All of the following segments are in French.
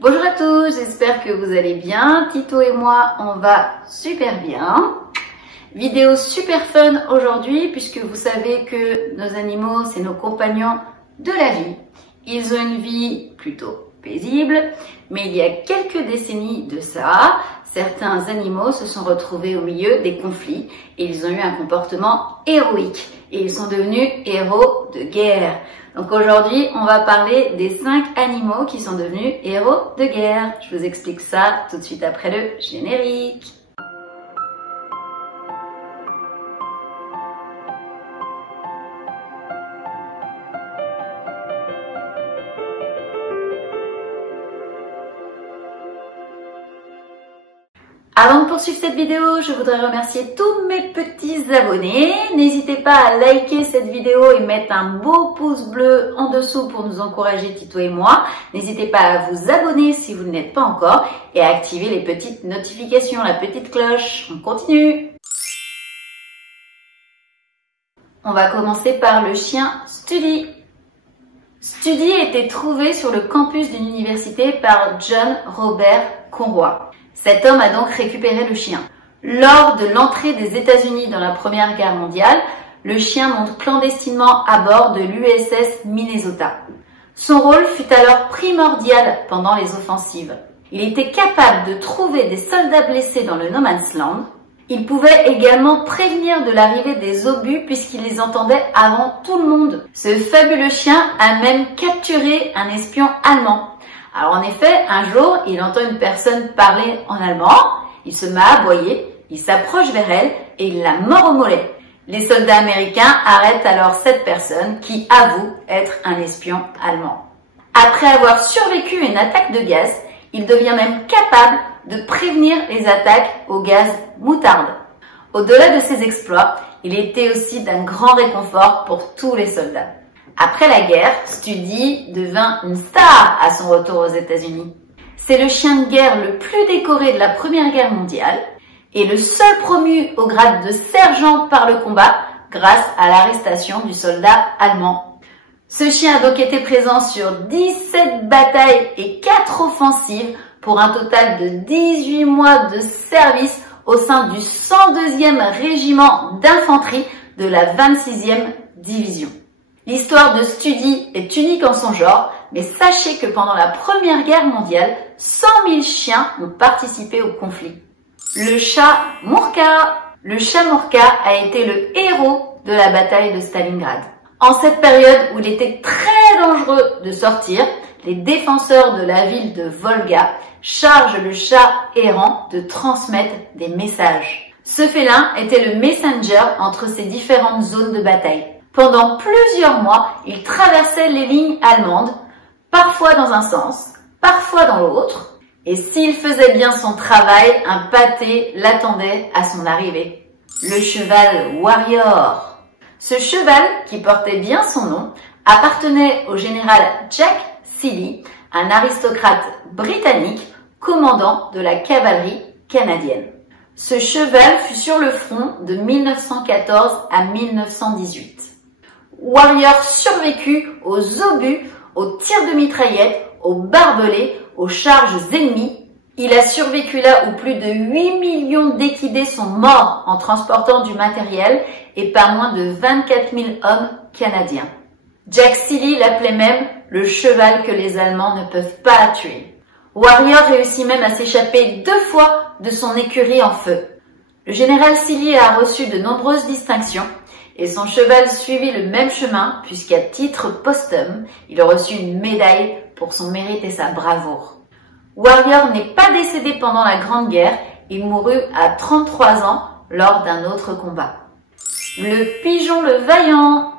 Bonjour à tous, j'espère que vous allez bien. Tito et moi, on va super bien. Vidéo super fun aujourd'hui puisque vous savez que nos animaux, c'est nos compagnons de la vie. Ils ont une vie plutôt paisible, mais il y a quelques décennies de ça, certains animaux se sont retrouvés au milieu des conflits et ils ont eu un comportement héroïque et ils sont devenus héros de guerre. Donc aujourd'hui, on va parler des 5 animaux qui sont devenus héros de guerre. Je vous explique ça tout de suite après le générique. Avant de poursuivre cette vidéo, je voudrais remercier tous mes petits abonnés. N'hésitez pas à liker cette vidéo et mettre un beau pouce bleu en dessous pour nous encourager, Tito et moi. N'hésitez pas à vous abonner si vous ne l'êtes pas encore et à activer les petites notifications, la petite cloche. On continue. On va commencer par le chien Study. Study a été trouvé sur le campus d'une université par John Robert Conroy. Cet homme a donc récupéré le chien. Lors de l'entrée des États-Unis dans la Première Guerre mondiale, le chien monte clandestinement à bord de l'USS Minnesota. Son rôle fut alors primordial pendant les offensives. Il était capable de trouver des soldats blessés dans le No Man's Land. Il pouvait également prévenir de l'arrivée des obus puisqu'il les entendait avant tout le monde. Ce fabuleux chien a même capturé un espion allemand. Alors en effet, un jour, il entend une personne parler en allemand, il se met à aboyer, il s'approche vers elle et il la mord au mollet. Les soldats américains arrêtent alors cette personne qui avoue être un espion allemand. Après avoir survécu à une attaque de gaz, il devient même capable de prévenir les attaques au gaz moutarde. Au-delà de ses exploits, il était aussi d'un grand réconfort pour tous les soldats. Après la guerre, Study devint une star à son retour aux États-Unis. C'est le chien de guerre le plus décoré de la Première Guerre mondiale et le seul promu au grade de sergent par le combat grâce à l'arrestation du soldat allemand. Ce chien a donc été présent sur 17 batailles et 4 offensives pour un total de 18 mois de service au sein du 102e régiment d'infanterie de la 26e division. L'histoire de Study est unique en son genre, mais sachez que pendant la Première Guerre mondiale, 100 000 chiens ont participé au conflit. Le chat Murka. Le chat Murka a été le héros de la bataille de Stalingrad. En cette période où il était très dangereux de sortir, les défenseurs de la ville de Volga chargent le chat errant de transmettre des messages. Ce félin était le messenger entre ces différentes zones de bataille. Pendant plusieurs mois, il traversait les lignes allemandes, parfois dans un sens, parfois dans l'autre, et s'il faisait bien son travail, un pâté l'attendait à son arrivée. Le cheval Warrior. Ce cheval, qui portait bien son nom, appartenait au général Jack Seeley, un aristocrate britannique, commandant de la cavalerie canadienne. Ce cheval fut sur le front de 1914 à 1918. Warrior survécut aux obus, aux tirs de mitraillettes, aux barbelés, aux charges ennemies. Il a survécu là où plus de 8 millions d'équidés sont morts en transportant du matériel et par moins de 24 000 hommes canadiens. Jack Seeley l'appelait même le cheval que les Allemands ne peuvent pas tuer. Warrior réussit même à s'échapper 2 fois de son écurie en feu. Le général Seeley a reçu de nombreuses distinctions et son cheval suivit le même chemin puisqu'à titre posthume, il a reçu une médaille pour son mérite et sa bravoure. Warrior n'est pas décédé pendant la Grande Guerre, il mourut à 33 ans lors d'un autre combat. Le pigeon le vaillant.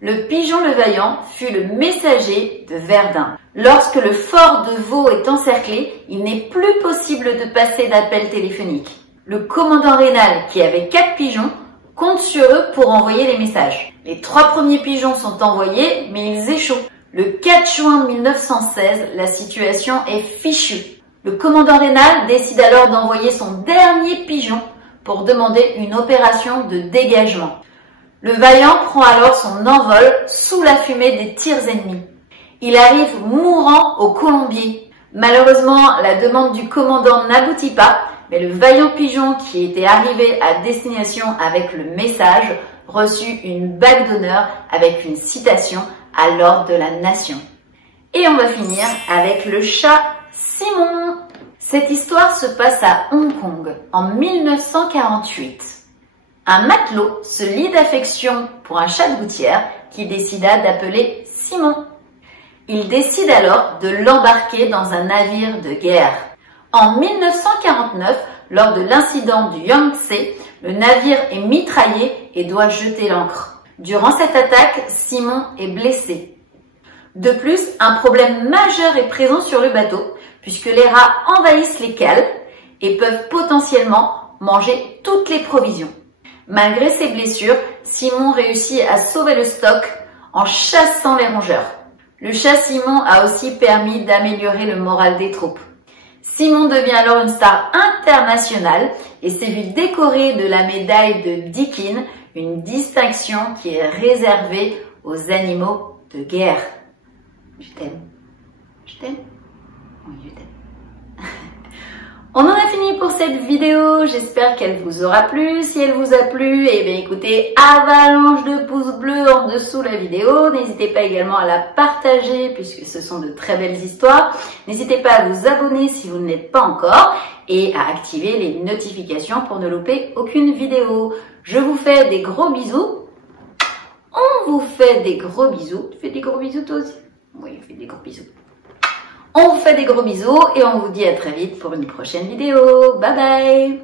Le pigeon le vaillant fut le messager de Verdun. Lorsque le fort de Vaux est encerclé, il n'est plus possible de passer d'appel téléphonique. Le commandant Raynal, qui avait 4 pigeons, compte sur eux pour envoyer les messages. Les 3 premiers pigeons sont envoyés, mais ils échouent. Le 4 juin 1916, la situation est fichue. Le commandant Raynal décide alors d'envoyer son dernier pigeon pour demander une opération de dégagement. Le Vaillant prend alors son envol sous la fumée des tirs ennemis. Il arrive mourant au colombier. Malheureusement, la demande du commandant n'aboutit pas, mais le vaillant pigeon qui était arrivé à destination avec le message reçut une bague d'honneur avec une citation à l'ordre de la nation. Et on va finir avec le chat Simon. Cette histoire se passe à Hong Kong en 1948. Un matelot se lie d'affection pour un chat de gouttière qui décida d'appeler Simon. Il décide alors de l'embarquer dans un navire de guerre. En 1949, lors de l'incident du Yangtze, le navire est mitraillé et doit jeter l'ancre. Durant cette attaque, Simon est blessé. De plus, un problème majeur est présent sur le bateau, puisque les rats envahissent les cales et peuvent potentiellement manger toutes les provisions. Malgré ses blessures, Simon réussit à sauver le stock en chassant les rongeurs. Le chat Simon a aussi permis d'améliorer le moral des troupes. Simon devient alors une star internationale et s'est vu décoré de la médaille de Deakin, une distinction qui est réservée aux animaux de guerre. Je t'aime. Je t'aime. Oui, je t'aime. On en a fini pour cette vidéo, j'espère qu'elle vous aura plu. Si elle vous a plu, eh bien écoutez, avalanche de pouces bleus en dessous la vidéo. N'hésitez pas également à la partager puisque ce sont de très belles histoires. N'hésitez pas à vous abonner si vous ne l'êtes pas encore et à activer les notifications pour ne louper aucune vidéo. Je vous fais des gros bisous. On vous fait des gros bisous. Tu fais des gros bisous toi aussi? Oui, je fais des gros bisous. On vous fait des gros bisous et on vous dit à très vite pour une prochaine vidéo. Bye bye!